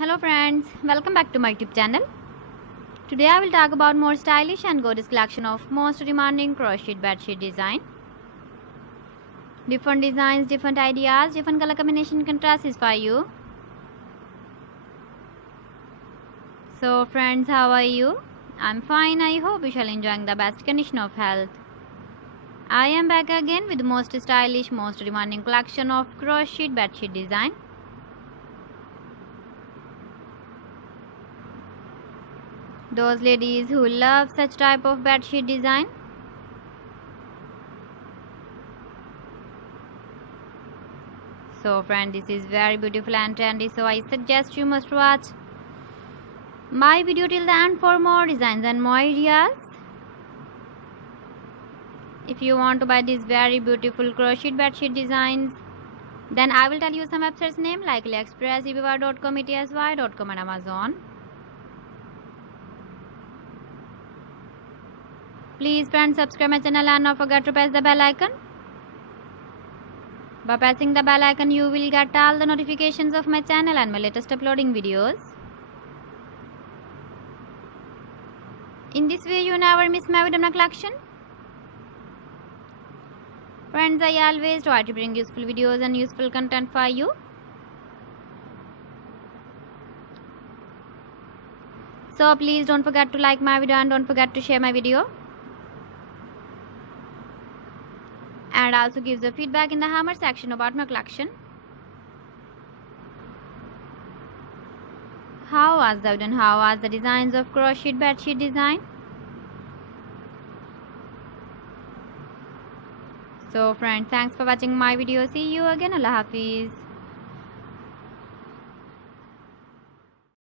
Hello friends, welcome back to my YouTube channel. Today I will talk about more stylish and gorgeous collection of most demanding crocheted bedsheet design. Different designs, different ideas, different color combination contrasts for you. So friends, how are you? I'm fine. I hope you shall enjoying the best condition of health. I am back again with the most stylish, most demanding collection of crocheted bedsheet design. Those ladies who love such type of bedsheet design. So friend, this is very beautiful and trendy, so I suggest you must watch my video till the end for more designs and more ideas. If you want to buy these very beautiful crochet bedsheet designs, then I will tell you some websites name like AliExpress, eBay.com, ETSY.com and Amazon. Please friends, subscribe my channel and don't forget to press the bell icon. By pressing the bell icon, you will get all the notifications of my channel and my latest uploading videos. In this way, you never miss my video collection. Friends, I always try to bring useful videos and useful content for you. So please don't forget to like my video and don't forget to share my video. And also give the feedback in the hammer section about my collection. How was the video and how was the designs of crocheted bedsheet design? So friends, thanks for watching my video. See you again. Allah Hafiz.